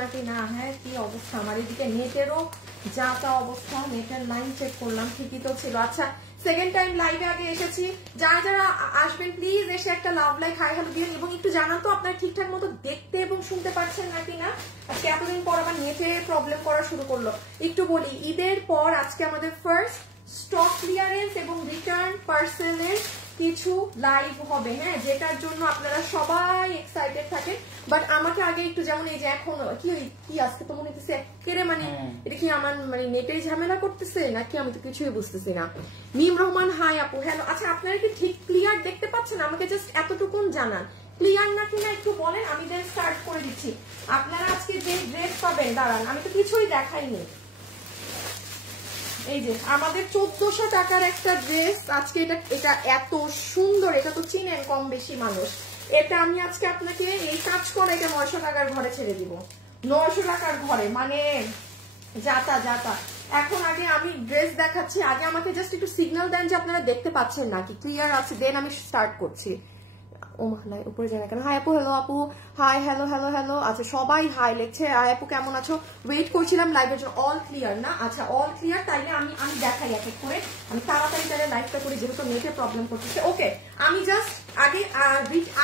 নাকি না। হ্যাঁ কি অবস্থা আমার এদিকে নেটেরও যা তা অবস্থা, নেটের লাইন চেক করলাম ঠিকই তো ছিল। আচ্ছা সেকেন্ড টাইম লাইভে আগে এসেছি, যারা যারা আসবেন প্লিজ এসে একটা লাভ লাইক হাই হ্যালো দিন এবং একটু জানান তো আপনারা ঠিকঠাক মতো দেখতে এবং শুনতে পাচ্ছেন নাকি না। আজকে এতদিন পর আবার নেটে প্রবলেম করা শুরু করলো। একটু বলি ঈদের পর আজকে আমাদের ফার্স্ট স্টক ক্লিয়ারেন্স এবং রিটার্ন পার্সেলের কিছু লাইভ হবে, হ্যাঁ যেটার জন্য আপনারা সবাই এক্সাইটেড থাকেন। বাট আমাকে আগে একটু যেমন এই যে এখন কি আজকে তো মনে হচ্ছে কেড়ে মানে এটা কি আমার মানে নেটে ঝামেলা করতেছে নাকি আমি তো কিছুই বুঝতেছি না। মিম রহমান হাই আপু হ্যালো। আচ্ছা আপনারা কি ঠিক ক্লিয়ার দেখতে পাচ্ছেন? আমাকে জাস্ট এতটুকুন জানান ক্লিয়ার নাকি না একটু বলেন, আমি দেন স্টার্ট করে দিচ্ছি। আপনারা আজকে যে ড্রেস পাবেন, দাঁড়ান আমি তো কিছুই দেখাইনি। এই যে আমাদের 1400 টাকার একটা ড্রেস আজকে, এটা এত সুন্দর, এটা তো চিনেন কম বেশি মানুষ। এটা আমি আজকে আপনাকে এই কাজ করে এটা 900 টাকার ঘরে ছেড়ে দিব, 900 টাকার ঘরে, মানে যাতা যাতা। এখন আগে আমি ড্রেস দেখাচ্ছি, আগে আমাকে জাস্ট একটু সিগন্যাল দেন যে আপনারা দেখতে পাচ্ছেন নাকি, ক্লিয়ার আছে, দেন আমি স্টার্ট করছি। ও মাহলাই উপরে যায় না কেন? হাই আপু হ্যালো আপু, হাই হ্যালো হ্যালো হ্যালো। আচ্ছা সবাই হাই লিখছে। হাই আপু কেমন আছো? ওয়েট করছিলাম লাইভের জন্য। অল ক্লিয়ার না? আচ্ছা অল ক্লিয়ার, তাইলে আমি দেখাই এক এক করে, আমি তাড়াতাড়ি তাহলে লাইভটা করি যেহেতু নেটে প্রবলেম করতেছে। ওকে আমি জাস্ট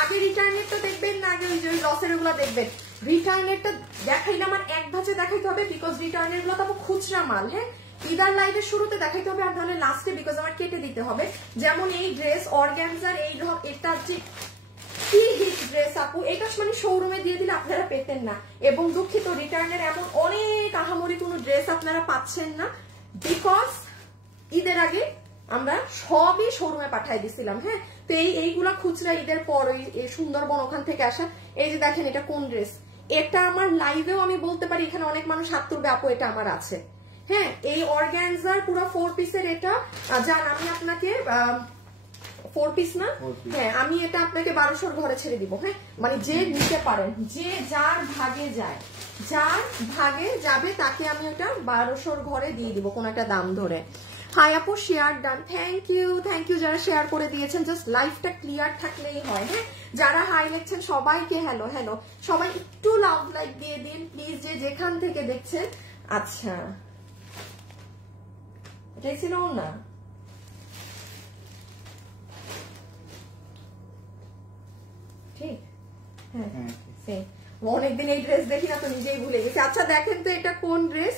আগে রিটার্নেরটা দেখবেন না আগে ওই যে লসের ওগুলো দেখবেন? রিটার্নেরটা দেখাইলে আমার এক ধাঁচে দেখাইতে হবে বিকজ রিটার্নের গুলো তো খুচরা মাল। হ্যাঁ ইদার লাইভের শুরুতে দেখাইতে হবে আর তাহলে লাস্টে বিকজ আমার কেটে দিতে হবে। যেমন এই ড্রেস অর্গানজার এই এটা যে কি হিট ড্রেস আপু, এটা মানে শোরুমে দিয়ে দিলে আপনারা পেতেন না। এবং দুঃখিত রিটার্নের এমন অনেক আহামরি কোনো ড্রেস আপনারা পাচ্ছেন না বিকজ ঈদের আগে আমরা সবই শোরুমে পাঠাই দিছিলাম। হ্যাঁ তো এইগুলা খুচরা ঈদের পর ওই সুন্দরবন ওখান থেকে আসা। এই যে দেখেন এটা কোন ড্রেস, এটা আমার লাইভেও আমি বলতে পারি এখানে অনেক মানুষ হাত তুলবে আপু এটা আমার আছে। হ্যাঁ এই অর্গানজার পুরো 4 পিসের এটা জান আমি আপনাকে 4 পিস না, হ্যাঁ আমি এটা আপনাকে 1200 ঘরে ছেড়ে দিব। হ্যাঁ মানে যে নিতে পারেন, যে যার ভাগে যায়, যার ভাগে যাবে তাকে আমি এটা 1200 ঘরে দিয়ে দিব কোন একটা দাম ধরে। হাই আপু শেয়ার ডান, থ্যাংক ইউ যারা শেয়ার করে দিয়েছেন। জাস্ট লাইফটা ক্লিয়ার থাকলেই হয়। হ্যাঁ যারা হাই লিখছেন সবাইকে হ্যালো হ্যালো, সবাই একটু লাভ লাইক দিয়ে দিন প্লিজ যে যেখান থেকে দেখছেন। আচ্ছা এটাই ছিল না, ঠিক হ্যাঁ অনেকদিন এই ড্রেস দেখি না তো নিজেই ভুলে গেছি। আচ্ছা দেখেন তো এটা কোন ড্রেস,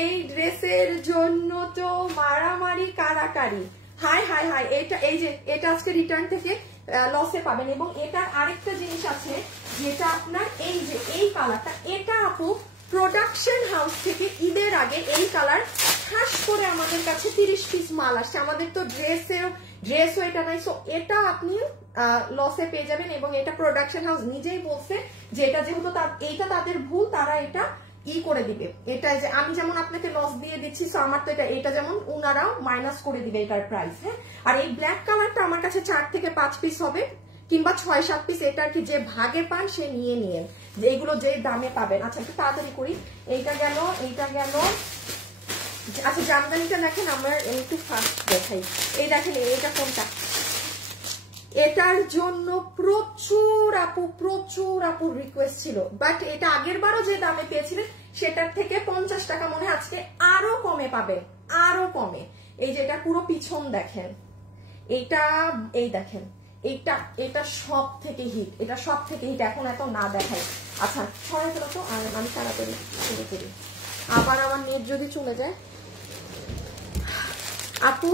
এই ড্রেসের জন্য তো মারামারি কারাকারি। হাই হাই হাই এটা এই যে এটা আজকে রিটার্ন থেকে লসে পাবেন। এবং এটার আরেকটা জিনিস আছে যেটা আপনার এই যে এই কালারটা, এটা আপু প্রোডাকশন হাউস থেকে ঈদের আগে এই কালার খাস করে আমাদের কাছে 30 পিস মাল আসছে। আমাদের তো ড্রেসও এটা নাই, সো এটা আপনি লসে পেয়ে যাবেন। এবং এটা প্রোডাকশন হাউস নিজেই বলছে যে এটা যেহেতু এইটা তাদের ভুল, তারা এটা করে দিবে। এটা যে আমি যেমন আপনাকে লস দিয়ে দিচ্ছি, সো আমার তো এটা যেমন উনারাও মাইনাস করে দিবে এটার প্রাইস। হ্যাঁ আর এই ব্ল্যাক কালারটা আমার কাছে 4 থেকে 5 পিস হবে কিংবা 6-7 পিস, এটা আর কি যে ভাগে পান সে নিয়ে নিয়েন, যে এগুলো যে দামে পাবেন। আচ্ছা একটু তাড়াতাড়ি করি, এইটা গেল এইটা গেল। আচ্ছা জামদানিটা দেখেন, আমার একটু ফাস্ট দেখাই। এই দেখেন এটা কোনটা, এটার জন্য প্রচুর আপু রিকোয়েস্ট ছিল, বাট এটা আগের বারও যে দামে পেয়েছিলেন সেটার থেকে 50 টাকা মনে হয় আজকে আরো কমে পাবে, আরো কমে। এই যে এটা পুরো পিছন দেখেন, এইটা এই দেখেন এটা সব থেকে হিট, এটা সব থেকে হিট। এখন এত না দেখাই। আচ্ছা সরাই ফেলো তো, আর আমি তাড়াতাড়ি শুরু করি, আবার আমার নেট যদি চলে যায়। আপু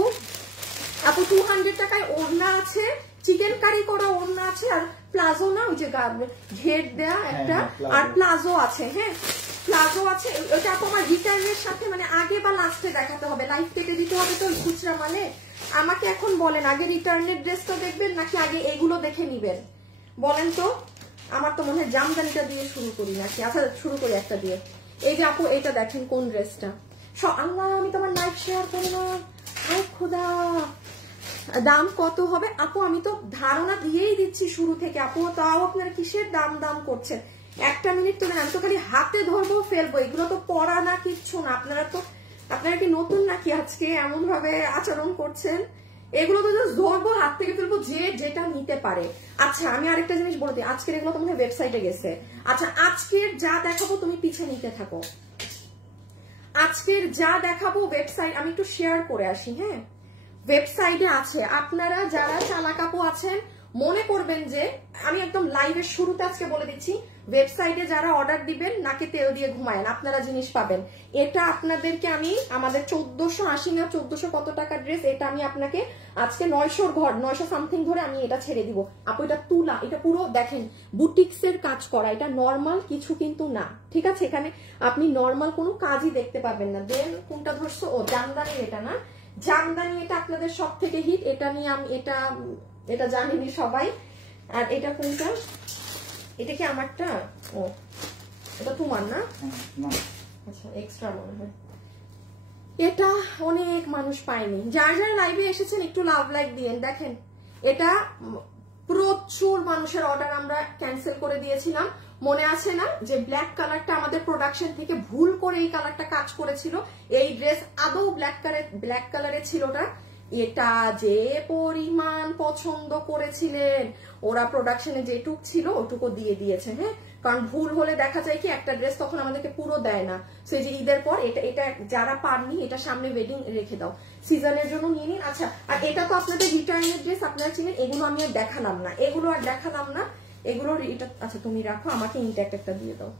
200 টাকায় ওড়না আছে, চিকেন কারি করা ওড়না আছে, আর প্লাজো না ওই যে ঘের দেয়া একটা, আর প্লাজো আছে। হ্যাঁ প্লাজো আছে, ওইটা আপু আমার রিটার্নের সাথে মানে আগে বা লাস্টে দেখাতে হবে, লাইভ কেটে দিতে হবে তো খুচরা মানে। আমাকে এখন বলেন আগে রিটার্নের ড্রেসটা দেখবেন নাকি আগে এগুলো দেখে নিবেন বলেন তো। আমার তো মনে হয় জামদানিটা দিয়ে শুরু করি নাকি। আচ্ছা শুরু করি একটা দিয়ে। এই যে আপু এটা দেখেন কোন ড্রেসটা, আল্লাহ আমি তোমার লাইভ শেয়ার করলাম, আয় খোদা দাম কত হবে আপু? আমি তো ধারণা দিয়েই দিচ্ছি শুরু থেকে আপু, তাও আপনার কিসের দাম করছেন? একটা মিনিট তো আমি তো খালি হাতে ধরবো ফেলবো, এগুলো তো পড়া না কিচ্ছু না। আপনারা কি নতুন নাকি আজকে এমন ভাবে আচরণ করছেন? এগুলো তো জাস্ট ধরবো, হাত থেকে ফেলবো, যে যেটা নিতে পারে। আচ্ছা আমি আরেকটা জিনিস বলে দিই, আজকের এগুলো তো মনে হয় ওয়েবসাইটে গেছে। আচ্ছা আজকের যা দেখাবো তুমি পিছে নিতে থাকো, আজকের যা দেখাবো ওয়েবসাইট আমি একটু শেয়ার করে আসি। হ্যাঁ ওয়েবসাইটে আছে, আপনারা যারা চালাকাপু আছেন মনে করবেন যে আমি একদম লাইভের শুরুতে আজকে বলে দিচ্ছি, ওয়েবসাইটে যারা অর্ডার দিবেন নাকে তেল দিয়ে ঘুমায়েন, আপনারা জিনিস পাবেন। এটা আপনাদেরকে আমি আমাদের 1480 না 1400 কত টাকা ড্রেস, এটা আমি আপনাকে আজকে 900 ঘর 900 সামথিং ধরে আমি এটা ছেড়ে দিব আপু। এটা তুলা, এটা পুরো দেখেন বুটিক্সের কাজ করা, এটা নর্মাল কিছু কিন্তু না, ঠিক আছে? এখানে আপনি নর্মাল কোনো কাজই দেখতে পাবেন না। দেন কোনটা ধরছো? ও জামদানি, এটা না জামদানি, এটা আপনাদের সব থেকে হিট, এটা নিয়ে আমি এটা জানিনি সবাই। আর এটা কোনটা? এটা কি আমারটা? ও এটা তোমার না? আচ্ছা এক্সট্রা মনে হয়। এটা অনেক মানুষ পায়নি, যারা যারা লাইভে এসেছেন একটু লাভ লাইক দিয়েন। দেখেন এটা প্রচুর মানুষের অর্ডার আমরা ক্যান্সেল করে দিয়েছিলাম, মনে আছে না? যে ব্ল্যাক কালারটা আমাদের প্রোডাকশন থেকে ভুল করে এই কালারটা কাজ করেছিল, এই ড্রেস আদৌ ব্ল্যাক কালারে ছিল না। এটা যে পরিমাণ পছন্দ করেছিলেন, ওরা প্রোডাকশনে যেটুক ছিল ওটুকু দিয়ে দিয়েছে। হ্যাঁ কারণ ভুল হলে দেখা যায় কি একটা ড্রেস তখন আমাদেরকে পুরো দেয় না। সেই যে ঈদের পর এটা যারা পাননি এটা সামনে ওয়েডিং রেখে দাও, সিজনের জন্য নিয়ে নিন। আচ্ছা আর এটা তো আপনাদের রিটার্নের ড্রেস, আপনারা চিনেন, এগুলো আমি আর দেখালাম না, এগুলো আর দেখালাম না, এগুলো আচ্ছা তুমি রাখো, আমাকে ইনট্যাক্ট একটা দিয়ে দাও।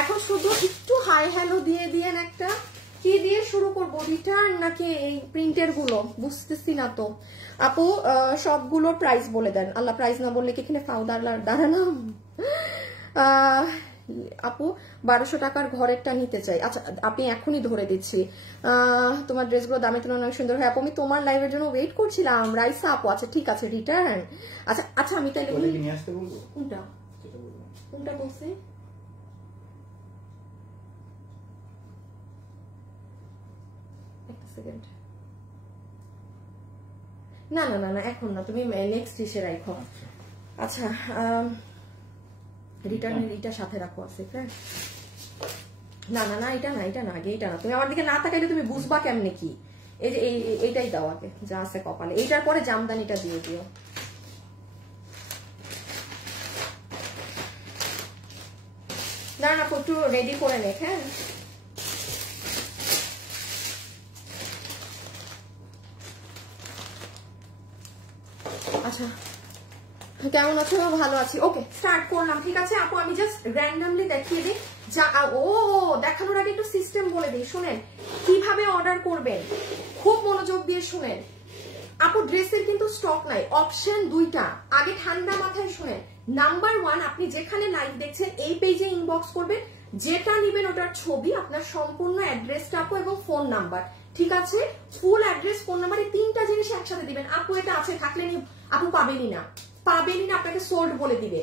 এখন শুধু একটু হাই হ্যালো দিয়ে দিয়েন একটা। কি দিয়ে শুরু করবো, রিটার্ন নাকি এই প্রিন্টের গুলো বুঝতেছি না তো। আপু সবগুলোর প্রাইস বলে দেন। আল্লাহ প্রাইস না বললে কি এখানে ফাউদার দাঁড়ালাম। আপু 1200 টাকার ঘরেরটা নিতে চাই। আচ্ছা আপনি এখনই ধরে দিচ্ছি, তোমার ড্রেসগুলো দামের তুলনায় অনেক সুন্দর হয় আপু, আমি তোমার লাইভের জন্য ওয়েট করছিলাম। রাইসা আপু, আচ্ছা ঠিক আছে রিটার্ন। আচ্ছা আচ্ছা আমি তাহলে কোনটা কোনটা বলছি? না না না না এখন না, তুমি নেক্সট ইসে রাখো। আচ্ছা রিটার্নের এটা সাথে রাখো আছে ফ্রেন্ড। না না না এটা না, এটা না, আগে এটা না, তুমি আমার দিকে না তাকাইলে তুমি বুঝবা কেমনে কি। এই যে এইটাই দাও আগে যা আছে কপালে, এইটার পরে জামদানিটা দিয়ে দিও। না না একটু রেডি করে নে। হ্যাঁ আচ্ছা কেমন আছো? ভালো আছি। ওকে স্টার্ট করলাম, ঠিক আছে আপু। আমি জাস্ট র্যান্ডমলি দেখিয়ে দিই, যা ও দেখানোর আগে একটু সিস্টেম বলে দিই। শুনেন কিভাবে অর্ডার করবেন, খুব মনোযোগ দিয়ে শুনেন। আপু ড্রেসের কিন্তু স্টক নাই, অপশন দুইটা, আগে ঠান্ডা মাথায় শুনেন। নাম্বার 1, আপনি যেখানে লাইভ দেখছেন এই পেজে ইনবক্স করবেন, যেটা নিবেন ওটার ছবি, আপনার সম্পূর্ণ অ্যাড্রেসটা আপু এবং ফোন নাম্বার, ঠিক আছে? ফুল অ্যাড্রেস ফোন নাম্বার এই তিনটা জিনিস একসাথে দিবেন। আপু এটা আছে থাকলে আপু পাবেনই না, আপনাকে সোল্ড বলে দিবে।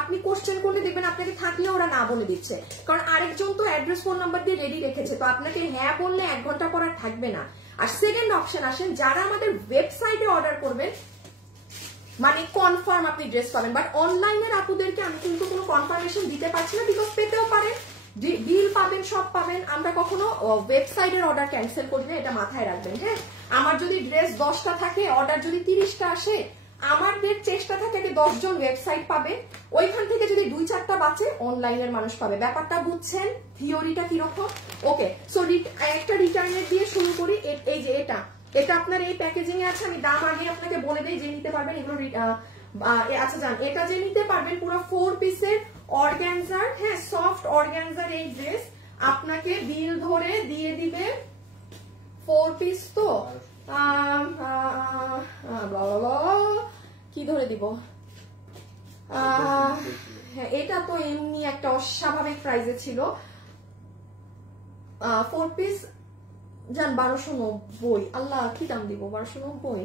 আপনি কোশ্চেন করলে দেখবেন আপনাকে থাকলে ওরা না বলে দিচ্ছে, কারণ আরেকজন তো অ্যাড্রেস ফোন নাম্বার দিয়ে রেডি রেখেছে, তো আপনাকে হ্যাঁ বললে 1 ঘন্টা পর আর থাকবে না। আর সেকেন্ড অপশন আসেন, যারা আমাদের ওয়েবসাইটে অর্ডার করবেন মানে কনফার্ম আপনি ড্রেস পাবেন, বাট অনলাইনের আপুদেরকে আমি কিন্তু কোনো কনফার্মেশন দিতে পারছি না, বিকজ পেতেও পারেন, বিল পাবেন, সব পাবেন। আমরা কখনো ওয়েবসাইটের অর্ডার ক্যান্সেল করি না, এটা মাথায় রাখবেন। হ্যাঁ আমার যদি ড্রেস 10টা থাকে, অর্ডার যদি 30টা আসে, আমাদের চেষ্টা থাকে যে 10 জন ওয়েবসাইট পাবে, ওইখান থেকে যদি 2-4টা বাঁচে অনলাইনের মানুষ পাবে। ব্যাপারটা বুঝছেন থিওরিটা কিরকম? ওকে সো একটা রিটার্নের দিয়ে শুরু করি। এই যে এটা আপনার এই প্যাকেজিং এ আছে, আমি দাম আগে আপনাকে বলে দেই যে নিতে পারবেন এগুলো। আচ্ছা জান, এটা যে নিতে পারবেন পুরো 4 পিসের অর্গানজার, হ্যাঁ সফট অর্গানজার এই ড্রেস আপনাকে বিল ধরে দিয়ে দিবে 4 পিস। তো কি ধরে দিব, এটা তো এমনি একটা অস্বাভাবিক প্রাইসে ছিল। 4 পিস জান 1290। আল্লাহ কি দাম দিব, 1290।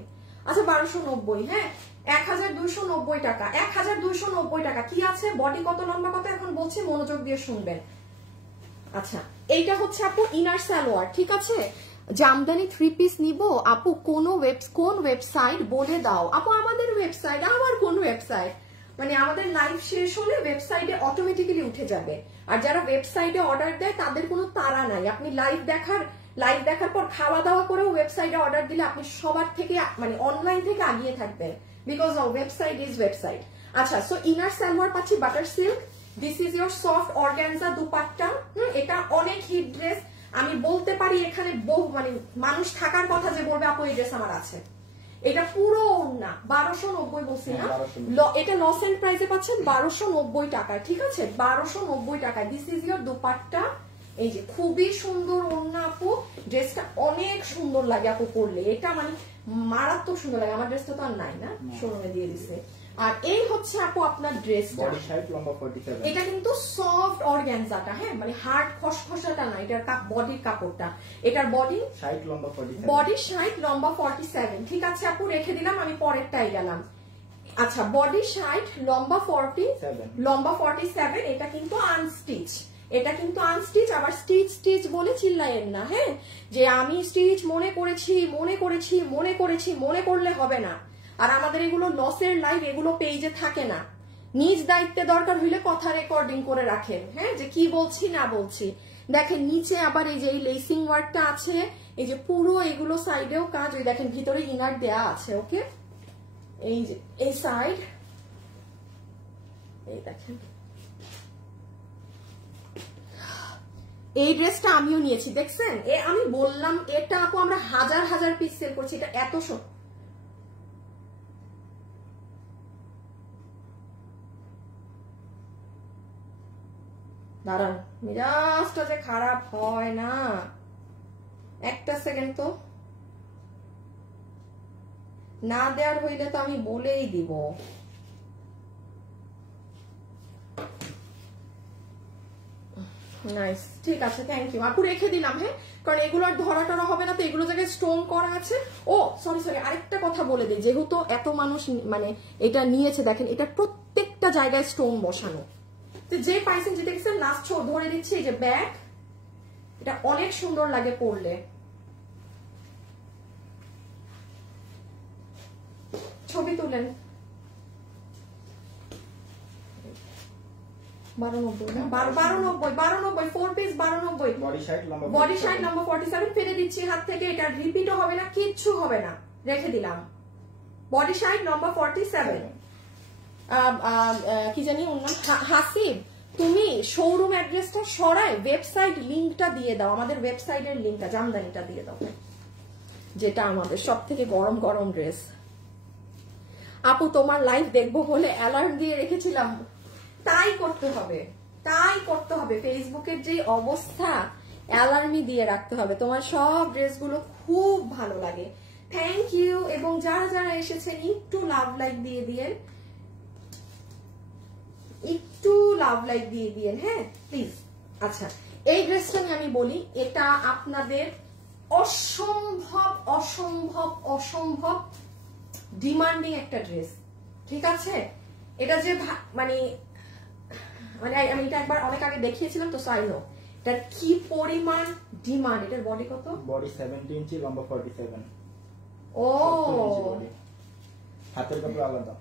আচ্ছা 1290, হ্যাঁ 1290 টাকা, 1290 টাকা। কি আছে, বডি কত, লম্বা কত, এখন বলছি মনোযোগ দিয়ে শুনবেন। আচ্ছা এইটা হচ্ছে আপু ইনার সালোয়ার, ঠিক আছে? জামদানি 3 পিস নিব আপু, কোন ওয়েবসাইট বলে দাও আপু। আমাদের ওয়েবসাইট, আমার কোন ওয়েবসাইট, মানে আমাদের লাইভ শেষ হলে ওয়েবসাইটে অটোমেটিক্যালি উঠে যাবে। আর যারা ওয়েবসাইটে অর্ডার দেয় তাদের কোনো তাড়া নাই, আপনি লাইভ দেখার পর খাওয়া দাওয়া করেও ওয়েবসাইটে অর্ডার দিলে আপনি সবার থেকে মানে অনলাইন থেকে আগিয়ে থাকবেন, বিকজ ওয়েবসাইট ইজ ওয়েবসাইট। আচ্ছা, সো ইনার সালোয়ার পাচ্ছি butter silk, this is your soft organza dupatta. এটা অনেক হিট ড্রেস, আমি বলতে পারি এখানে বহু মানে মানুষ থাকার কথা যে বলবে আপু এই ড্রেস আমার আছে। এটা পুরো না 1290 বলছি না, এটা লস এন্ড প্রাইসে পাচ্ছেন 1290 টাকায়, ঠিক আছে 1290 টাকায়। দিস ইজ ইয়োর দুপাট্টা, এই যে খুবই সুন্দর ওড়না আপু, ড্রেসটা অনেক সুন্দর লাগে আপু পরলে, এটা মানে মারাত্মক সুন্দর লাগে। আমার ড্রেসটা তো আর নাই না, শোরুমে দিয়ে দিছে। আর এই হচ্ছে আপু আপনার ড্রেসটা, বডি সাইজ লম্বা 47, এটা কিন্তু সফট অর্গানজাটা, হ্যাঁ মানে হার্ড খসখসাটা না, এটার বডির কাপড়টা, এটার বডি সাইজ লম্বা 47, বডি সাইড লম্বা 47, ঠিক আছে আপু রেখে দিলাম, আমি পরেরটাই গেলাম। আচ্ছা, বডি সাইড লম্বা 47, এটা কিন্তু আনস্টিচ, এটা কিন্তু আনস্টিচ, আবার স্টিচ স্টিচ বলে চিল্লায়েন না, হ্যাঁ যে আমি স্টিচ মনে করেছি মনে করেছি মনে করেছি, মনে করলে হবে না। আর আমাদের এগুলো লসের লাইভ, এগুলো পেজে থাকে না, নিজ দায়িত্বে দরকার হইলে কথা রেকর্ডিং করে রাখেন, হ্যাঁ যে কি বলছি না বলছি। দেখেন নিচে আবার এই যে এই লেসিং ওয়ার্কটা আছে, এই যে পুরো এগুলো সাইডেও কাজ, ওই দেখেন ভিতরে ইনার দেয়া আছে, ওকে এই যে এই সাইড, এই দেখেন এই ড্রেসটা আমিও নিয়েছি, দেখছেন আমি বললাম এটা আপু আমরা হাজার হাজার পিস সেল করছি, এটা এত দাঁড়ান মিজাজটা যে খারাপ হয় না, একটা সেকেন্ড তো, না দেওয়ার হইলে তো আমি বলেই দিব। নাইস, ঠিক আছে, থ্যাংক ইউ আপু, রেখে দিলাম, হ্যাঁ কারণ এগুলোর ধরা টরা হবে না তো, এগুলো জায়গায় স্টোন করা আছে। ও সরি সরি, আরেকটা কথা বলে দিই, যেহেতু এত মানুষ মানে এটা নিয়েছে, দেখেন এটা প্রত্যেকটা জায়গায় স্টোন বসানো, তো যে পাইছেন যেটা দেখছেন লাস্ট ধরে দিচ্ছি, এই যে ব্যাগ, এটা অনেক সুন্দর লাগে পরলে। ছবি তুলেন 1290 4 পিস 1290, বডি সাইড নাম্বার 47, ফেলে দিচ্ছি হাত থেকে, এটা রিপিটও হবে না, কিচ্ছু হবে না, রেখে দিলাম। বডি সাইড নাম্বার 47, কি জানি ওর নাম, হাসিব, তুমি শোরুম অ্যাড্রেসটা সরাই ওয়েবসাইট লিংকটা দিয়ে দাও, আমাদের ওয়েবসাইটের লিংকটা, জামদানিটা দিয়ে দাও, যেটা আমাদের সব থেকে গরম গরম ড্রেস। আপু তোমার লাইভ দেখবো বলে অ্যালার্ম দিয়ে রেখেছিলাম, তাই করতে হবে, তাই করতে হবে, ফেসবুকের যে অবস্থা অ্যালার্মই দিয়ে রাখতে হবে, তোমার সব ড্রেসগুলো খুব ভালো লাগে, থ্যাংক ইউ। এবং যারা যারা এসেছেন একটু লাভ লাইক দিয়ে দিয়েন, একটু লাভ লাইক দিয়ে দিয়েন, হ্যাঁ প্লিজ। আচ্ছা, এই ড্রেসটা আমি বলি, এটা আপনাদের অসম্ভব অসম্ভব অসম্ভব ডিমান্ডিং একটা ড্রেস, ঠিক আছে, এটা যে মানে মানে আমি এটা একবার অনেক আগে দেখিয়েছিলাম তো সাই নো এটার কি পরিমাণ ডিমান্ড। এটার বডি কত? বডি 70 ইঞ্চি, লম্বা 47। ও হাতের কাপড় আলাদা।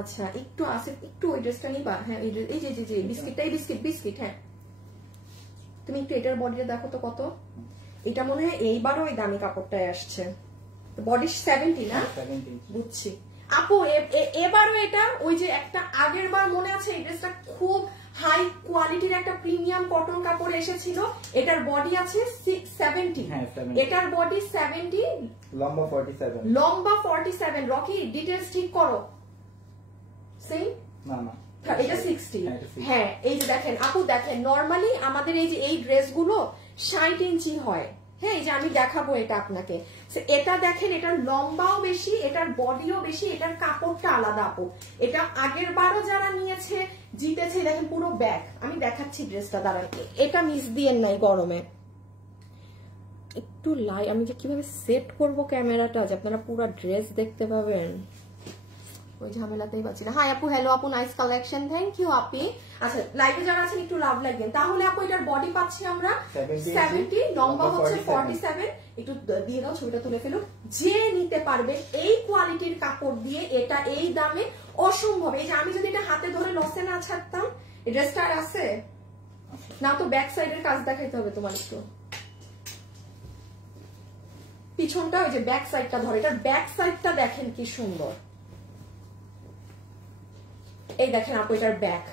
আচ্ছা, একটু আছে, একটু ওই ড্রেসটা নিবা, হ্যাঁ এই যে যে বিস্কিটটা, এই বিস্কিট, হ্যাঁ তুমি একটু এটার বডিটা দেখো তো কত, এটা মনে হয় এইবারও ওই দামি কাপড়টায় আসছে, বডি 70 না, বুঝছি আপু, এবারও এটা ওই যে একটা আগের বার মনে আছে এই ড্রেসটা খুব হাই কোয়ালিটির একটা প্রিমিয়াম কটন কাপড় এসেছিল, এটার বডি আছে 70, এটার বডি 70, লম্বা 47, লম্বা 47। রকি ডিটেইলস ঠিক করো, সেই না না এটা 60, হ্যাঁ এই যে দেখেন আপু, দেখেন নরমালি আমাদের এই যে এই ড্রেসগুলো 60 ইঞ্চি হয়, হ্যাঁ এই যে আমি দেখাবো এটা আপনাকে, এটা দেখেন এটার লম্বাও বেশি, এটার বডিও বেশি, এটার কাপড়টা আলাদা আপু, এটা আগের বারও যারা নিয়েছে জিতেছে, দেখেন পুরো ব্যাগ, আমি দেখাচ্ছি ড্রেসটা, দাঁড়ান এটা মিস দিয়েন নাই গরমে, একটু আমি যে কিভাবে সেট করবো ক্যামেরাটা যে আপনারা পুরো ড্রেস দেখতে পাবেন, ওই ঝামেলাতেই পাচ্ছি না। হাই আপু, হ্যালো আপু, নাইস কালেকশন, থ্যাংক ইউ আপি। আচ্ছা, লাইভে যারা আছেন একটু লাভ লাগবেন, তাহলে আপু এটার বডি পাচ্ছি আমরা 70, লম্বা হচ্ছে 47, একটু দিয়ে দাও, ছবিটা তুলে ফেলুন, যে নিতে পারবেন এই কোয়ালিটির কাপড় দিয়ে, এটা এই দামে অসম্ভব। এই যে আমি যদি এটা হাতে ধরে লসে না ছাড়তাম, এই ড্রেসটা আর আছে না, তো ব্যাক সাইডের কাজ দেখাইতে হবে তোমার একটু, পিছনটা ওই যে ব্যাক সাইডটা ধরে, এটার ব্যাক সাইডটা দেখেন কি সুন্দর। এই দেখেন আপু এটার ব্যাক,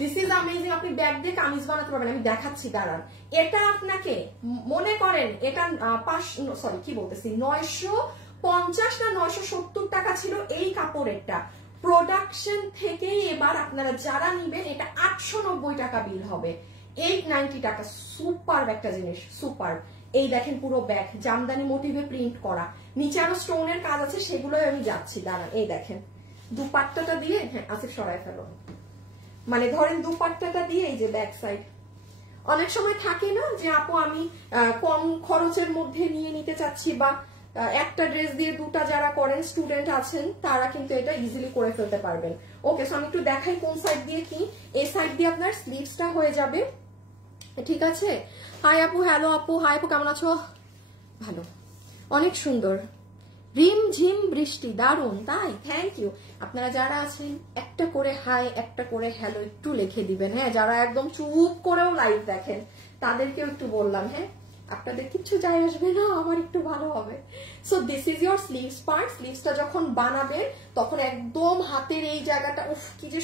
দিস ইজ অ্যামেজিং। আপনি ব্যাক দিয়ে কামিজ বানাতে পারবেন, আমি দেখাচ্ছি দাঁড়ান। এটা আপনাকে মনে করেন এটা 950 না 970 টাকা ছিল এই কাপড়েরটা। প্রোডাকশন থেকেই এবার আপনারা যারা নিবেন এটা 890 টাকা বিল হবে, 890 টাকা। সুপার একটা জিনিস, সুপার। এই দেখেন পুরো ব্যাক জামদানি মোটিভে প্রিন্ট করা, নিচে আরো স্টোনের কাজ আছে, সেগুলোই আমি যাচ্ছি দাঁড়ান। এই দেখেন দুপাট্টাটা দিয়ে, হ্যাঁ আসিফ সরাই ফেলো, মানে ধরেন দুপাট্টাটা দিয়ে এই যে ব্যাক সাইড। অনেক সময় থাকে না যে আপু আমি কম খরচের মধ্যে নিয়ে নিতে চাচ্ছি, বা একটা ড্রেস দিয়ে দুটা যারা করেন স্টুডেন্ট আছেন তারা কিন্তু এটা ইজিলি করে ফেলতে পারবেন। ওকে, সো আমি একটু দেখাই কোন সাইড দিয়ে কি। এই সাইড দিয়ে আপনার স্লিভসটা হয়ে যাবে, ঠিক আছে। হাই আপু, হ্যালো আপু, হাই আপু কেমন আছো? ভালো, অনেক সুন্দর। রিম ঝিম বৃষ্টি, দারুন, তাই? Thank you. আপনারা যারা আছেন একটা করে হাই, একটা করে হ্যালো একটু লিখে দিবেন, হ্যাঁ। যারা একদম চুপ করেও লাইভ দেখেন তাদেরকেও একটু বললাম, হ্যাঁ আপনাদের কিচ্ছু যায় আসবে না, আমার একটু ভালো হবে। So this is your sleeves part. স্লিভসটা যখন বানাবেন তখন একদম হাতের এই জায়গাটা, উফ কি যে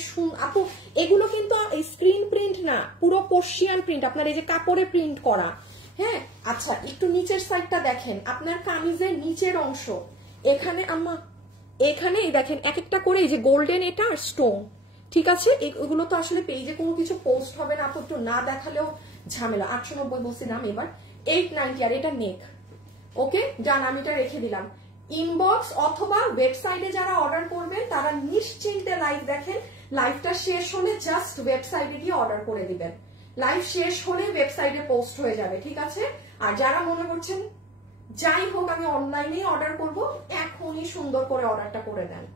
আপু, এগুলো কিন্তু এই স্ক্রিন প্রিন্ট না, পুরো পার্সিয়ান প্রিন্ট, আপনার এই যে কাপড়ে প্রিন্ট করা, হ্যাঁ। আচ্ছা একটু নিচের সাইডটা দেখেন, আপনার কামিজের নিচের অংশ এখানে এখানে দেখেন এক একটা করে এই যে গোল্ডেন এটা স্টোন, ঠিক আছে। এগুলো তো আসলে পেজে কোনো কিছু পোস্ট হবে না, আপু একটু না দেখালেও ঝামেলা। 890 বলছিলাম, এবার 890। আর এটা নেক, ওকে জান, আমি এটা রেখে দিলাম। ইনবক্স অথবা ওয়েবসাইটে যারা অর্ডার করবেন তারা নিশ্চিন্তে লাইভ দেখেন, লাইভটা শেষ হলে জাস্ট ওয়েবসাইটে গিয়ে অর্ডার করে দিবেন, লাইভ শেষ হলে ওয়েবসাইটে পোস্ট হয়ে যাবে, ঠিক আছে। আর যারা মনে করছেন যাই হোক আমি অনলাইনেই অর্ডার করব, এখনই সুন্দর করে অর্ডারটা করে নেন,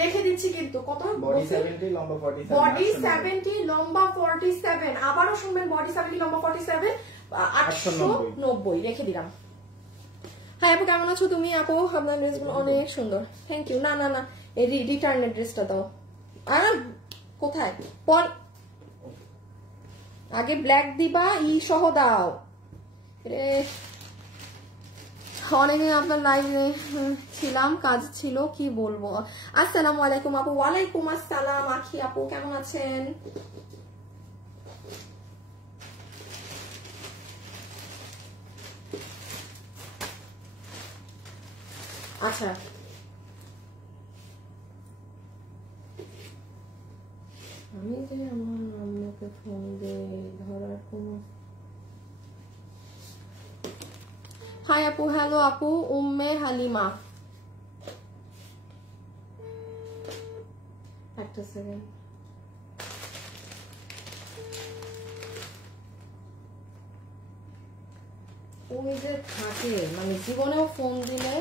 রেখে দিচ্ছি। কিন্তু কত? বডি 70 লম্বা 47, বডি 70 লম্বা 47, আবারও শুনবেন বডি 70 লম্বা 47, 890 রেখে দিলাম। হ্যাঁ আপু কেমন আছো তুমি? আপু আপনার ড্রেসগুলো অনেক সুন্দর, থ্যাংক ইউ। না না না, এই রিটার্নের ড্রেসটা দাও। কোথায় পল, আগে ব্ল্যাক দিবা, ই সহ দাও রে। অনেকদিন আপনার লাইভে ছিলাম, কাজ ছিল, কি বলবো। আসসালামু আলাইকুম আপু। ওয়ালাইকুম আসসালাম আখি আপু, কেমন আছেন? আচ্ছা আমি যে আমার আম্মুকে ফোন দিয়ে ধরার কোনো। হাই আপু, হ্যালো আপু, উম্মে হালিমা। একটা সেকেন্ড, ওই যে থাকে মানে জীবনেও ফোন দিলে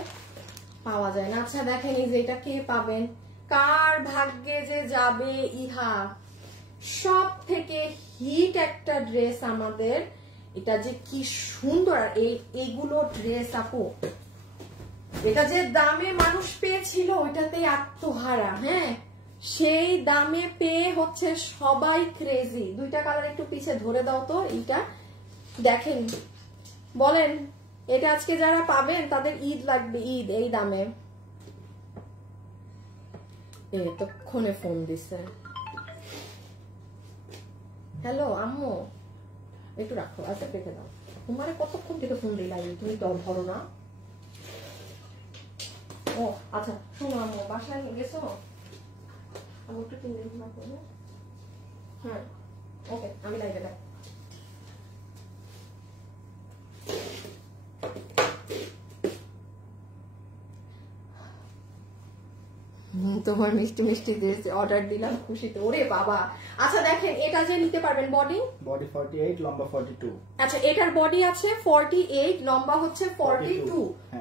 পাওয়া যায় না। আচ্ছা দেখেন এই যে এটা কে পাবেন, কার ভাগ্যে যে যাবে ইহা। সব থেকে হিট একটা ড্রেস আমাদের, এটা যে কি সুন্দর। আর এইগুলো ড্রেস আপু, এটা যে দামে মানুষ পেয়েছিল ওইটাতে আত্মহারা, হ্যাঁ সেই দামে পেয়ে হচ্ছে সবাই ক্রেজি। দুইটা কালার একটু পিছে ধরে দাও তো, এইটা দেখেন, বলেন এটা আজকে যারা পাবেন তাদের ঈদ লাগবে, ঈদ এই দামে। এতক্ষণে ফোন দিছে। হ্যালো আম্মু, একটু রাখো, আচ্ছা রেখে দাও। তোমার কতক্ষণ থেকে ফোন দিলাই, তুমি তো ধরো না। ও আচ্ছা শোনো আম্মু, বাসায় গেছো? আমি একটু 3 দিন না করবো। হ্যাঁ ওকে, আমি লাইভে দেখ। তোমার মিষ্টি মিষ্টি অর্ডার দিলাম খুশিতে, ওরে বাবা। আচ্ছা দেখেন এটা যে নিতে পারবেন, বডি 48 লম্বা 42। আচ্ছা এটার বডি আছে 48, লম্বা হচ্ছে 42।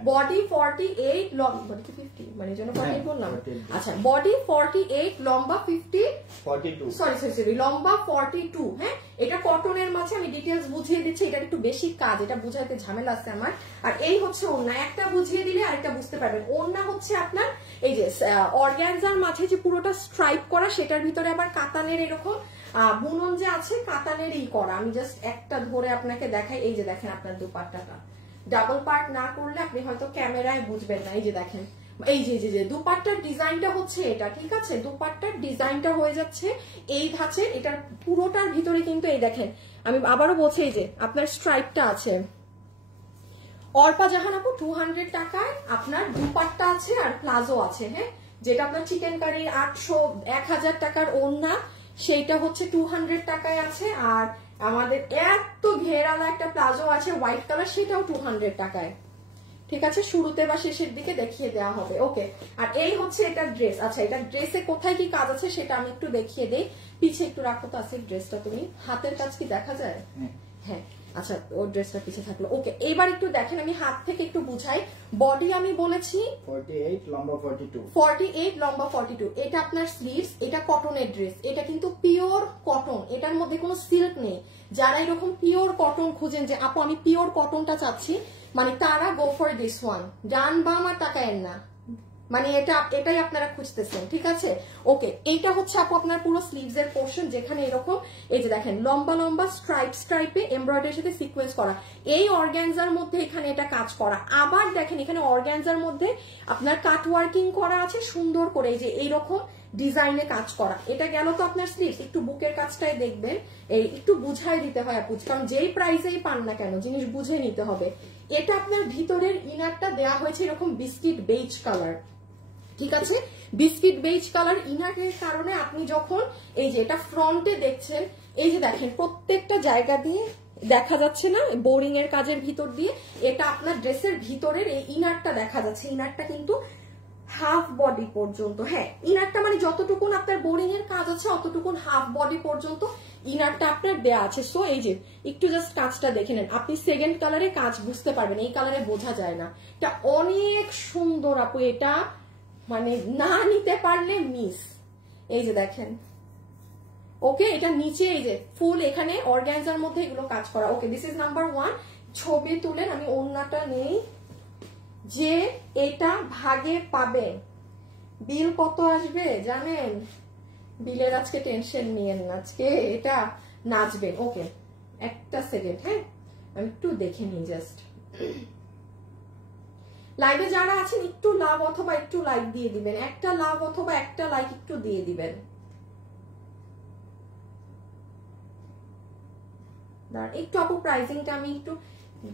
বডি 48 লম্বা, বডি কি 50 মানে জন্য 48 বললাম। আচ্ছা বডি 48 লম্বা 42, সরি লম্বা 42। হ্যাঁ এটা কটনের মাঝে, আমি ডিটেইলস বুঝিয়ে দিচ্ছি, এটা একটু বেশি কাজ, এটা বুঝাতে ঝামেলা আছে আমার। আর এই হচ্ছে ওড়না, একটা বুঝিয়ে দিলে আরেকটা বুঝতে পারবেন। ওড়না হচ্ছে আপনার এই যে অর্গানজার মাঝে যে পুরোটা স্ট্রাইপ করা, সেটার ভিতরে আবার কাতানের এরকম বুনন যে আছে, কাতানের ই করা। আমি জাস্ট একটা ধরে আপনাকে দেখাই, এই যে দেখেন আপনার দুপাট্টাটা, ডাবল পার্ট না করলে আপনি হয়তো ক্যামেরায় বুঝবেন না। এই যে দেখেন, এই যে দুপাট্টার ডিজাইনটা হচ্ছে এটা, ঠিক আছে? দুপাট্টার ডিজাইনটা হয়ে যাচ্ছে এই ধাঁচে, এটার পুরোটার ভিতরে কিন্তু এই দেখেন, আমি আবারও বলছি, এই যে আপনার স্ট্রাইপটা আছে। অর্পা জাহান আপু 200 টাকায় আপনার দুপাট্টা আছে আর প্লাজো আছে, হ্যাঁ, যেটা আপনার চিকেন কারি 1000 টাকার ওড়না, সেইটা হচ্ছে 200 টাকায় আছে। আর আমাদের এত ঘেরালা একটা প্লাজো আছে হোয়াইট কালার, সেটাও 200 টাকায়, ঠিক আছে? শুরুতে বা শেষের দিকে দেখিয়ে দেওয়া হবে। ওকে, আর এই হচ্ছে এটা ড্রেস। আচ্ছা, এটা ড্রেসে কোথায় কি কাজ আছে সেটা আমি একটু দেখিয়ে দেই। পিছে একটু রাখো তো আসিফ ড্রেসটা, তুমি হাতের কাজ কি দেখা যায়? হ্যাঁ, আচ্ছা, ওর ড্রেসটা পিছে থাকলো। ওকে, এবার একটু দেখেন, আমি হাত থেকে একটু বুঝাই। বডি আমি বলেছি 48 লম্বা 42, 48 লম্বা 42। এটা আপনার স্লিভস, এটা কটনের ড্রেস, এটা কিন্তু পিওর কটন, এটার মধ্যে কোনো সিল্ক নেই। যারা এরকম পিওর কটন খুঁজেন যে আপু আমি পিওর কটনটা চাচ্ছি, মানে তারা গো ফর দিস ওয়ান, ডান বাম আর তাকায়েন না, মানে এটাই আপনারা খুঁজতেছেন, ঠিক আছে? ওকে, এইটা হচ্ছে আপু আপনার পুরো স্লিভস এর পোর্শন, যেখানে এরকম এই যে দেখেন লম্বা লম্বা স্ট্রাইপে এমব্রয়ডারির সাথে সিকোয়েন্স করা, এই অর্গানজার মধ্যে এখানে এটা কাজ করা। আবার দেখেন এখানে অর্গানজার মধ্যে আপনার কাট ওয়ার্কিং করা আছে সুন্দর করে, এই যে এইরকম ডিজাইনে কাজ করা। এটা গেল তো আপনার স্লিভস। একটু বুকের কাজটাই দেখবেন, এই একটু বুঝাই দিতে হয় আপু, কারণ যেই প্রাইসেই পান না কেন জিনিস বুঝে নিতে হবে। এটা আপনার ভিতরের ইনারটা দেয়া হয়েছে এরকম বিস্কিট বেজ কালার, ঠিক আছে? বিস্কিট বেজ কালার ইনারের কারণে আপনি যখন এই যে এটা ফ্রন্টে দেখছেন, এই যে দেখেন প্রত্যেকটা জায়গা দিয়ে দেখা যাচ্ছে না বোরিং এর কাজের ভিতর দিয়ে, এটা আপনার ড্রেসের ভিতরের এই ইনারটা দেখা যাচ্ছে। ইনারটা কিন্তু হাফ বডি পর্যন্ত, হ্যাঁ, ইনারটা মানে যতটুকুন আপনার বোরিং এর কাজ আছে অতটুকুন হাফ বডি পর্যন্ত ইনারটা আপনার দেয়া আছে। সো এই যে একটু জাস্ট কাজটা দেখে নেন, আপনি সেকেন্ড কালারে কাজ বুঝতে পারবেন, এই কালারে বোঝা যায় না। এটা অনেক সুন্দর আপু, এটা মানে না নিতে পারলে মিস। এই যে দেখেন, ওকে, এটা নিচে এই যে ফুল এখানে অর্গানজার মধ্যে এগুলো কাজ করা। ওকে, দিস ইজ নাম্বার 1। ছবি তুলেন, আমি ওড়নাটা নেই। যে এটা ভাগে পাবে, বিল কত আসবে জানেন? বিলের আজকে টেনশন নিয়েন না, আজকে এটা নাচবেন। ওকে, একটা সেকেন্ড, হ্যাঁ, আমি একটু দেখে নিই জাস্ট। লাইভে যারা আছেন একটু লাভ অথবা একটু লাইক দিয়ে দিবেন, একটা লাভ অথবা একটা লাইক একটু দিয়ে দিবেন। একটু আপু প্রাইসিংটা আমি একটু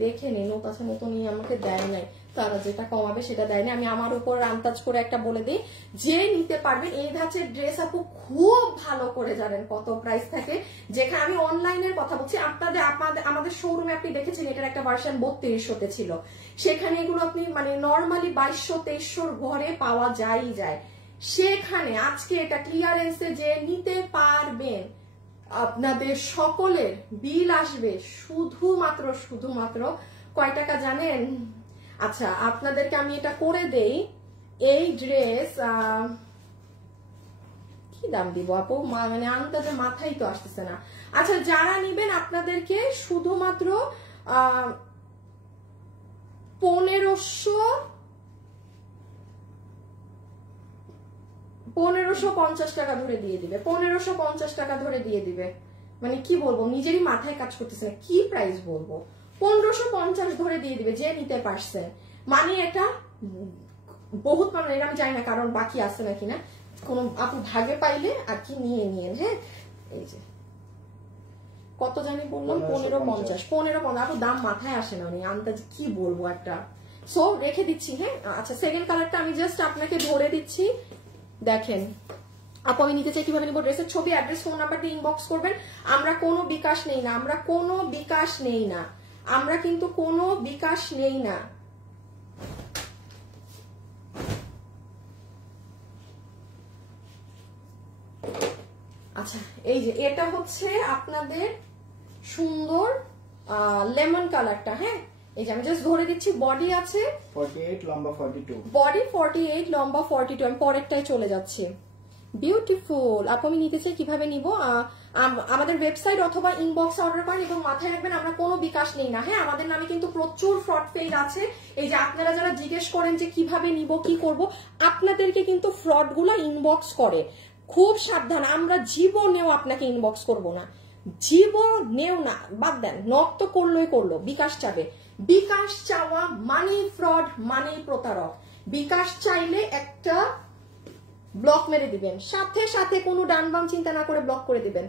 দেখে নিই, নতুনই আমাকে দেয় নাই, তারা যেটা কমাবে সেটা দেয় না। আমি আমার উপর আন্দাজ করে একটা বলে দিই, যে নিতে পারবেন এই ধাঁচের ড্রেস আপু খুব ভালো করে জানেন কত প্রাইস থাকে। যেখানে আমি অনলাইনের কথা বলছি, আমাদের শোরুমে আপনি দেখেছেন এটার একটা ভার্সন 3200 ছিল, সেখানে এগুলো আপনি মানে নর্মালি 2200-2300 ঘরে পাওয়া যায়। সেখানে আজকে এটা ক্লিয়ারেন্সে যে নিতে পারবেন, আপনাদের সকলের বিল আসবে শুধুমাত্র কয় টাকা জানেন? আচ্ছা, আপনাদেরকে আমি এটা করে দেই, এই ড্রেস কি দাম দিব আপু, মানে আন্দাজে মাথায় তো আসতেছে না। আচ্ছা, যারা নিবেন আপনাদেরকে শুধুমাত্র 1550 টাকা ধরে দিয়ে দিবে, 1550 টাকা ধরে দিয়ে দিবে। মানে কি বলবো, নিজেরই মাথায় কাজ করতেছে না কি প্রাইস বলবো। 1550 ধরে দিয়ে দিবে যে নিতে পারছে। মানে এটা বহুত, মানে এটা আমি জানি না কারণ বাকি আছে নাকি না, কোন আপু ভাগে পাইলে আর কি নিয়ে নিয়ে। হ্যাঁ, এই যে কত জানি বললাম, 1550 আপু দাম মাথায় আসে না, উনি আন্দাজ কি বলবো একটা। সো রেখে দিচ্ছি। হ্যাঁ, আচ্ছা, সেকেন্ড কালারটা আমি জাস্ট আপনাকে ধরে দিচ্ছি, দেখেন আপু আমি নিতে চাই কিভাবে নিবো। ড্রেসের ছবি, অ্যাড্রেস, ফোন নাম্বার দিয়ে ইনবক্স করবেন। আমরা কোনো বিকাশ নেই না, আমরা কিন্তু কোনো বিকাশ নেই না। আচ্ছা, এই যে এটা হচ্ছে আপনাদের সুন্দর লেমন কালারটা। হ্যাঁ, এই যে আমি জাস্ট ধরে দিচ্ছি, বডি আছে 48 লম্বা 42, বডি 48 লম্বা 42। আমি পরেরটায় চলে যাচ্ছি। বিউটিফুল আপু, আমি নিতে চাই কিভাবে নিব? আমাদের ওয়েবসাইট অথবা ইনবক্সে অর্ডার করেন, এবং মাথায় রাখবেন আমরা কোনো বিকাশ নেই না। হ্যাঁ, আমাদের নামে কিন্তু প্রচুর ফ্রড পেজ আছে। এই যে আপনারা যারা জিজ্ঞেস করেন যে কিভাবে নিব কি করব, আপনাদেরকে কিন্তু ফ্রড গুলো ইনবক্স করে, খুব সাবধান। আমরা জীবনেও আপনাকে ইনবক্স করব না, জীবনেও না, বাদ দেন, নক তো করলোই করলো, বিকাশ চাবে। বিকাশ চাওয়া মানি ফ্রড, মানি প্রতারক। বিকাশ চাইলে একটা ব্লক মেরে দিবেন, সাথে সাথে কোনো ডান বাম চিন্তা না করে ব্লক করে দিবেন।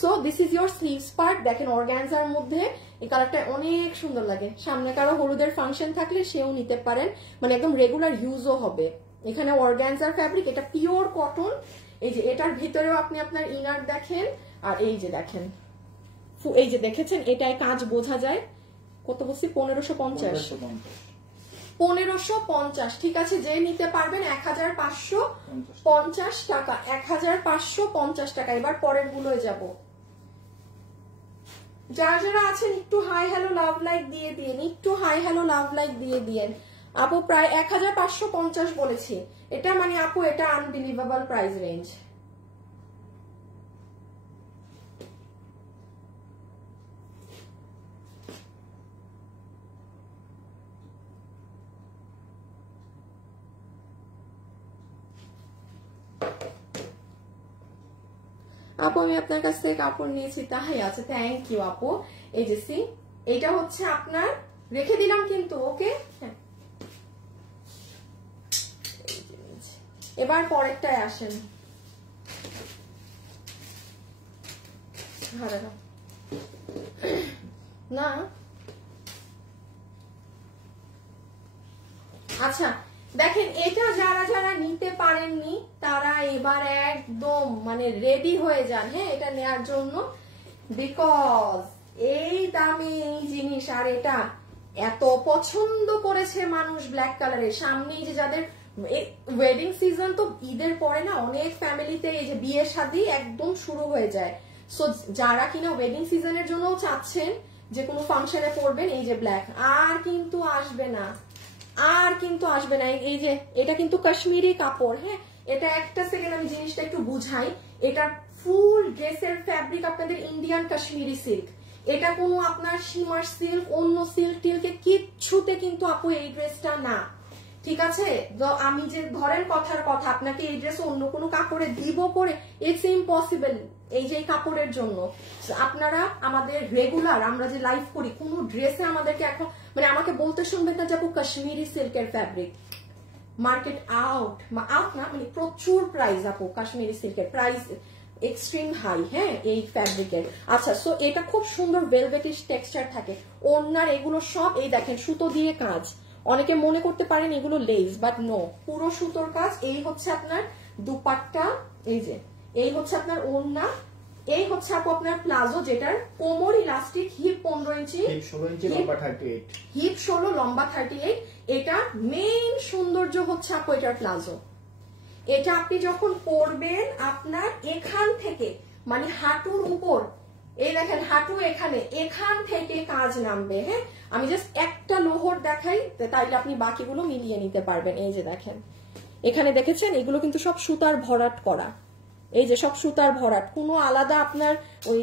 So this is your sleeves part. দেখেন অর্গানজার মধ্যে এই কালারটা অনেক সুন্দর লাগে। সামনে কারো হলুদের ফাংশন থাকলে সেও নিতে পারেন, মানে একদম রেগুলার ইউজও হবে। এখানে অর্গানজার ফ্যাব্রিক, এটা পিওর কটন। এই যে এটার ভিতরেও আপনি আপনার ইনার দেখেন, আর এই যে দেখেন, এই যে দেখেছেন এটাই কাজ বোঝা যায়। কত বলছি? 1550। 1550, ঠিক আছে। যে নিতে পারবেন 1550 টাকা, 1550 টাকা। এবার পরের গুলোয় যাব। যারা যারা আছেন একটু হাই হ্যালো লাভ লাইক দিয়ে দিন, একটু হাই হ্যালো লাভ লাইক দিয়ে দিন। আপু প্রায় 1550 বলেছি, এটা মানে আপু এটা আনবিলিভেবল প্রাইস রেঞ্জ। আপু আমি আপনার কাছ থেকে কাপড় নিয়েছি, তাই আছে, থ্যাংক ইউ আপু। এই যে সি, এটা হচ্ছে আপনার, রেখে দিলাম কিন্তু, ওকে। হ্যাঁ, এবার পরেরটায় আসেন। না আচ্ছা, দেখেন এটা যারা যারা নিতে পারেননি তারা এবার একদম মানে রেডি হয়ে যান, হ্যাঁ, এটা নেয়ার জন্য। বিকজ এই দামে এই জিনিস, আর এটা এত পছন্দ করেছে মানুষ ব্ল্যাক কালারের। সামনেই যে যাদের ওয়েডিং সিজন, তো ঈদের পরে না অনেক ফ্যামিলিতে এই যে বিয়ে শাদী একদম শুরু হয়ে যায়। সো যারা কিনা ওয়েডিং সিজনের জন্য চাচ্ছেন যে কোনো ফাংশনে পরবেন, এই যে ব্ল্যাক আর কিন্তু আসবে না, আর কিন্তু আসবে না। এই যে এটা কিন্তু কাশ্মীরি কাপড়, হ্যাঁ, এটা একটা সেকেন্ড আমি জিনিসটা একটু বুঝাই। এটা ফুল ড্রেসের ফ্যাব্রিক আপনাদের ইন্ডিয়ান কাশ্মীরি সিল্ক। এটা কোনো আপনার শিমার সিল্ক, অন্য সিল্ক টিল্কে কিচ্ছুতে কিন্তু আপু এই ড্রেসটা না, ঠিক আছে। তো আমি যে ধরেন কথার কথা, আপনাকে এই ড্রেস অন্য কোনো কাপড়ে দিব করে, ইটস ইম্পসিবল এই যে কাপড়ের জন্য। আপনারা আমাদের রেগুলার আমরা যে লাইভ করি, কোন ড্রেসে আমাদেরকে এখন মানে আমাকে বলতে শুনবেন না যে আপু কাশ্মীরি সিল্কের ফ্যাব্রিক মার্কেট আউট না, মানে প্রচুর প্রাইস আপু, কাশ্মীরি সিল্কের প্রাইস এক্সট্রিম হাই, হ্যাঁ, এই ফ্যাব্রিকের। আচ্ছা, সো এটা খুব সুন্দর ভেলভেটিশ টেক্সচার থাকে। ওনার এগুলো সব এই দেখেন সুতো দিয়ে কাজ। অনেকে মনে করতে পারেন এগুলো লেস, বাট নো, পুরো সুতোর কাজ। এই হচ্ছে আপনার দুপাট্টা, এই যে এই হচ্ছে আপনার ওড়না, এই হচ্ছে আপু আপনার প্লাজো, যেটার কোমর ইলাস্টিক, হিপ 15 ইঞ্চি, হিপ 16 ইঞ্চি, লম্বা 38, হিপ 16, লম্বা 38। এটা মেইন সৌন্দর্য হচ্ছে আপু এটার প্লাজো। এটা আপনি যখন পরবেন আপনার এখান থেকে মানে হাঁটুর উপর, এই দেখেন হাঁটু এখানে, এখান থেকে কাজ নামবে, হ্যাঁ। আমি জাস্ট একটা লোহর দেখাই, তাইলে আপনি বাকিগুলো মিলিয়ে নিতে পারবেন। এই যে দেখেন এখানে দেখেছেন, এগুলো কিন্তু সব সুতার ভরাট করা, এই যে সব সুতার ভরাট, কোনো আলাদা আপনার ওই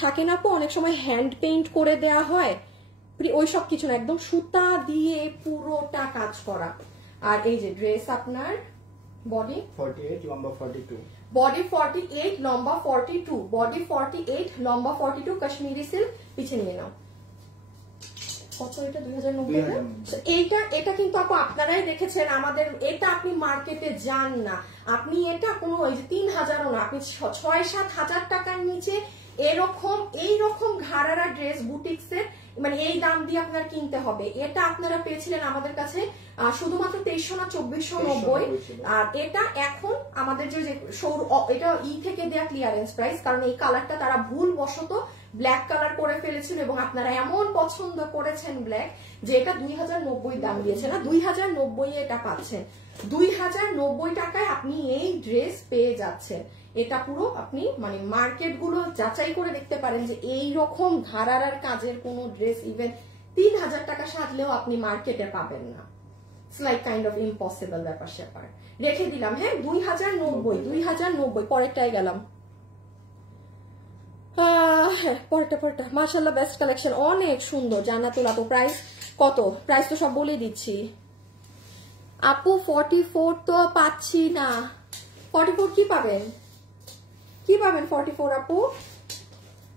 থাকে না আপু অনেক সময় হ্যান্ড পেইন্ট করে দেয়া হয়, ওই সব কিছু না, একদম সুতা দিয়ে পুরোটা কাজ করা। আর এই যে ড্রেস আপনার বডি 48, লম্বা 42, বডি 48, লম্বা 42, বডি 48, লম্বা 42, কাশ্মীরি সিল্ক। পিছিয়ে নিয়ে নাও, কত এটা? 2090। এটা কিন্তু আপু আপনারাই দেখেছেন আমাদের, এটা আপনি মার্কেটে যান না, আপনি এটা কোনো ওই যে 3000ও না, আপনি 6-7 হাজার টাকার নিচে এরকম এইরকম ঘাড়ারা ড্রেস বুটিক্সের মানে এই দাম দিয়ে আপনার কিনতে হবে। এটা আপনারা পেয়েছিলেন আমাদের কাছে শুধুমাত্র 2300 না 2490। আর এটা এখন আমাদের যে এটা থেকে দেয়া ক্লিয়ারেন্স প্রাইস, কারণ এই কালারটা তারা ভুল বশত ব্ল্যাক কালার করে ফেলেছিল এবং আপনারা এমন পছন্দ করেছেন ব্ল্যাক যে এটা 2090 দাম দিয়েছে না, 2090 এটা পাচ্ছেন। 2090 টাকায় আপনি এই ড্রেস পেয়ে যাচ্ছেন। এটা পুরো আপনি মানে মার্কেট গুলো যাচাই করে দেখতে পারেন যে এই রকম ঘাড়ার কাজের কোন ড্রেস ইভেন 3000 টাকা সাজলেও আপনি মার্কেটে পাবেন না। It's like kind of impossible ব্যাপার স্যাপার। রেখে দিলাম, হ্যাঁ, 2090। পরেরটায় গেলাম, পরেরটা মাশাআল্লাহ বেস্ট কালেকশন, অনেক সুন্দর। জান্নাতুল আপু প্রাইস কত? প্রাইস তো সব বলে দিচ্ছি আপু। 44 তো পাচ্ছি না। 44 কি পাবেন 44 আপু?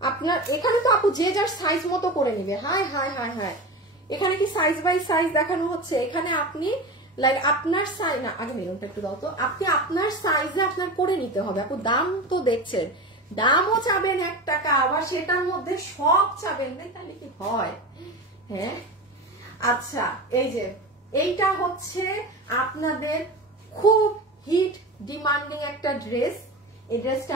আপনার এখানে তো আপু যে যার সাইজ মতো করে নিবে। হাই হাই হাই হাই, এখানে কি সাইজ বাই সাইজ দেখানো হচ্ছে? এখানে আপনি লাইক আপনার সাইজ না, আগে মেরুনটা একটু দাও তো, আপনি আপনার সাইজে আপনার করে নিতে হবে আপু। দাম তো দেখছেন, দামও চাবেন 1 টাকা, আবার সেটার মধ্যে সব চাবেন, তাহলে কি হয়? হ্যাঁ আচ্ছা, এই যে এইটা হচ্ছে আপনাদের খুব হিট ডিমান্ডিং একটা ড্রেস। এই ড্রেসটা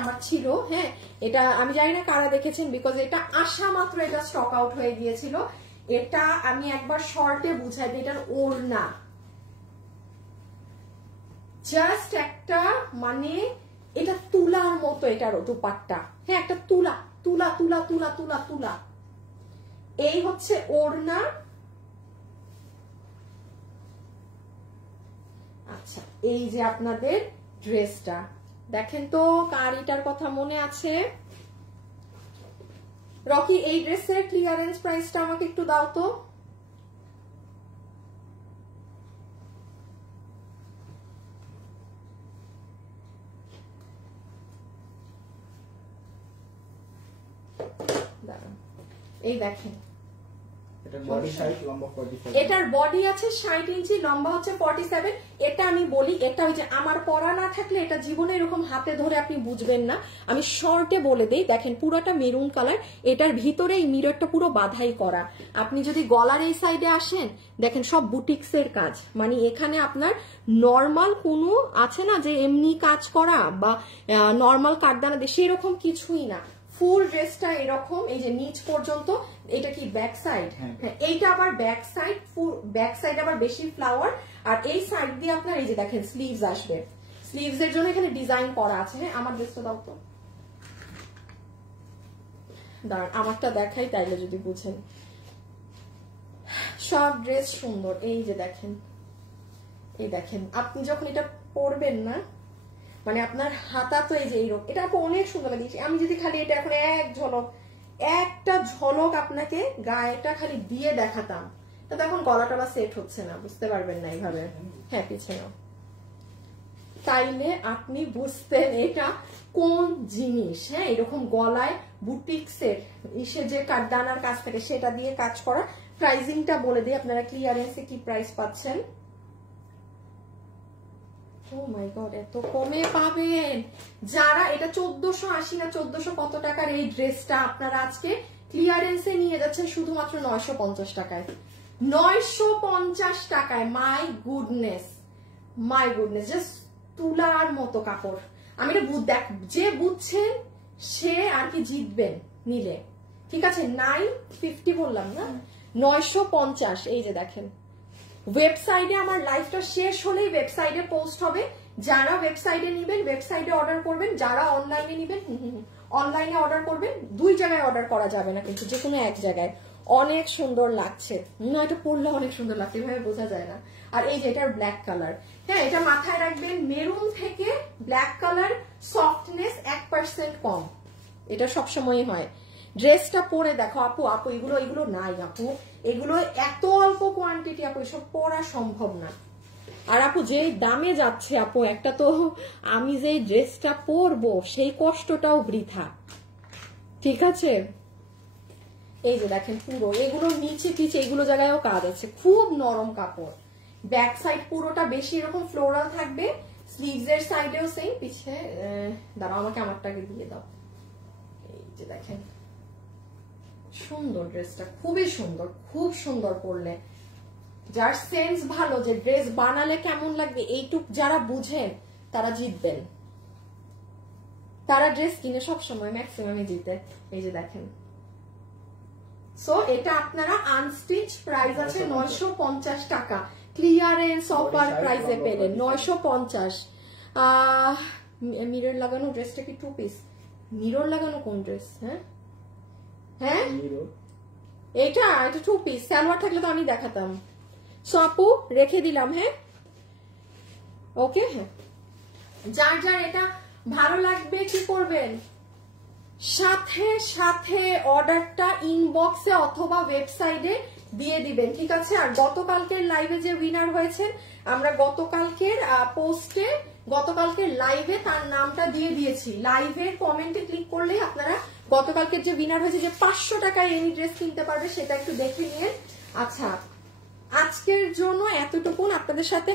আমার ছিল। হ্যাঁ, এটা আমি জানি না কারা দেখেছেন, বিকজ এটা আসা মাত্র এটা স্টক আউট হয়ে গিয়েছিল। এটা আমি একবার শর্টে বুঝাই দিই, এটার ওড়না জাস্ট একটা মানে এটা তুলার মতো, এটার দুপাট্টা। হ্যাঁ, একটা তুলা তুলা তুলা তুলা তুলা তুলা। এই হচ্ছে ওড়না। আচ্ছা, এই যে আপনাদের ড্রেসটা দেখেন তো, কার এটার কথা মনে আছে? রকি, এই ড্রেসের ক্লিয়ারেন্স প্রাইসটা আমাকে একটু দাও তো। এই দেখেন, এটার বডি আছে 60 ইঞ্চি, লম্বা হচ্ছে 47। এটা আমি বলি, এটা ওই যে আমার পরা না থাকলে এটা জীবনে এরকম হাতে ধরে আপনি বুঝবেন না। আমি শর্টে বলে দেই, দেখেন পুরোটা মেরুন কালার, এটার ভিতরে এই মিররটা পুরো বাধাই করা। আপনি যদি গলার এই সাইডে আসেন, দেখেন সব বুটিক্সের কাজ, মানে এখানে আপনার নর্মাল কোনো আছে না যে এমনি কাজ করা বা নর্মাল কাটদানা দিয়ে, সেরকম কিছুই না। ফুল ড্রেসটা এরকম, এই যে নিচ পর্যন্ত। এটা কি ব্যাক সাইড? হ্যাঁ, এইটা আবার back side, full back side আবার বেশি ফ্লাওয়ার। আর এই সাইড দিয়ে আপনার এই যে দেখেন স্লিভস আসবে, স্লিভস এর জন্য এখানে ডিজাইন করা আছে। হ্যাঁ, আমার ড্রেসটা দাও তো, দাঁড়ান আমারটা দেখাই তাইলে যদি বুঝেন। সব ড্রেস সুন্দর, এই যে দেখেন, এই দেখেন আপনি যখন এটা পরবেন না, মানে আপনার হাতা তো এই যে এইরকম, এটা আপু অনেক সুন্দর লাগে। আমি যদি খালি এটা এখন একটা ঝলক আপনাকে গায়েটা খালি দিয়ে দেখাতাম, তো এখন গলাটা সেট হচ্ছে না, বুঝতে পারবেন না এইভাবে। হ্যাঁ, পিছনেও তাইলে আপনি বুঝতেন এটা কোন জিনিস। হ্যাঁ, এরকম গলায় বুটিক্সের ইসে যে কাঠদানার কাজ থাকে সেটা দিয়ে কাজ করা। প্রাইসিংটা বলে দিই, আপনারা ক্লিয়ারেন্সে কি প্রাইস পাচ্ছেন। ও মাই গড, এত কমে পাবেন। যারা এটা 1480 না 1400 কত টাকার এই ড্রেসটা আপনারা আজকে ক্লিয়ারেন্সে নিয়ে যাচ্ছেন শুধুমাত্র 950 টাকায়। 950 টাকায়। My goodness, my goodness, just তুলার মতো কাপড়। আমি এটা যে বুঝছেন সে আর কি জিতবেন নিলে। ঠিক আছে, 950 বললাম না, 950। এই যে দেখেন, ওয়েবসাইটে আমার লাইভটা শেষ হলেই ওয়েবসাইটে পোস্ট হবে। যারা ওয়েবসাইটে নিবেন ওয়েবসাইটে অর্ডার করবেন, যারা অনলাইনে নিবেন অনলাইনে অর্ডার করবেন। 2 জায়গায় অর্ডার করা যাবে না কিন্তু, যে কোনো এক জায়গায়। অনেক সুন্দর লাগছে, এটা পরলে অনেক সুন্দর লাগছে, এভাবে বোঝা যায় না। আর এই যে এটার ব্ল্যাক কালার। হ্যাঁ, এটা মাথায় রাখবেন, মেরুন থেকে ব্ল্যাক কালার সফটনেস 1% কম, এটা সবসময় হয়। ড্রেসটা পরে দেখো আপু, এগুলো নাই আপু, এগুলো এত অল্প কোয়ান্টিটি আপু, এসব পরা সম্ভব না। আর আপু যে দামে যাচ্ছে আপু, একটা তো আমি যে ড্রেসটা পরবো সেই কষ্টটাও বৃথা। ঠিক আছে, এই যে দেখেন পুরো এগুলো নিচে পিছে এগুলো জায়গায়ও কাজ আছে, খুব নরম কাপড়। ব্যাক সাইড পুরোটা বেশি এরকম ফ্লোরাল থাকবে, স্লিভস এর সাইডেও সেম। পিছে দাঁড়াও, আমাকে আমারটাকে দিয়ে দাও। এই যে দেখেন, সুন্দর ড্রেসটা, খুবই সুন্দর, খুব সুন্দর পরলে। যার সেন্স ভালো যে ড্রেস বানালে কেমন লাগবে এইটুক যারা বুঝেন তারা জিতবেন। তারা ড্রেস কিনে সবসময় ম্যাক্সিমামে জিতে। এই যে দেখেন, সো এটা আপনারা আনস্টিচ প্রাইস আছে 950 টাকা, ক্লিয়ারেন্স অফার প্রাইসে পেলেন 950। মিরর লাগানো ড্রেসটা কি 2 পিস? মিরর লাগানো কোন ড্রেস? হ্যাঁ হ্যাঁ, এটা 2 পিস। সালোয়ার থাকলে তো আমি দেখাতাম। সো আপু রেখে দিলাম। হ্যাঁ, ওকে। হ্যাঁ, যার যার এটা ভালো লাগবে কি করবেন, সাথে সাথে অর্ডারটা ইনবক্সে অথবা ওয়েবসাইটে দিয়ে দিবেন। ঠিক আছে, আর গতকালকের লাইভে যে উইনার হয়েছেন, আমরা গতকালকের পোস্টে গতকালকের লাইভে তার নামটা দিয়ে দিয়েছি। লাইভের কমেন্টে ক্লিক করলেই আপনারা গতকালকের যে উইনার হয়েছে যে 500 টাকায় এনি ড্রেস কিনতে পারবে সেটা একটু দেখে নিয়ে। আচ্ছা আজকের জন্য এতটুকুন আপনাদের সাথে,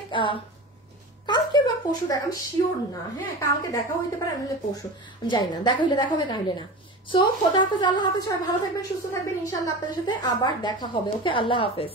কালকে বা পরশু দেখা, আমি শিওর না, হ্যাঁ কালকে দেখা হইতে পারে, আমি হলে পরশু, আমি জানি না, দেখা হইলে দেখা হবে, না হইলে না। সো খোদা হাফেজ, আল্লাহ হাফেজ, সবাই ভালো থাকবেন, সুস্থ থাকবেন, ইনশাআল্লাহ আপনাদের সাথে আবার দেখা হবে। ওকে, আল্লাহ হাফেজ।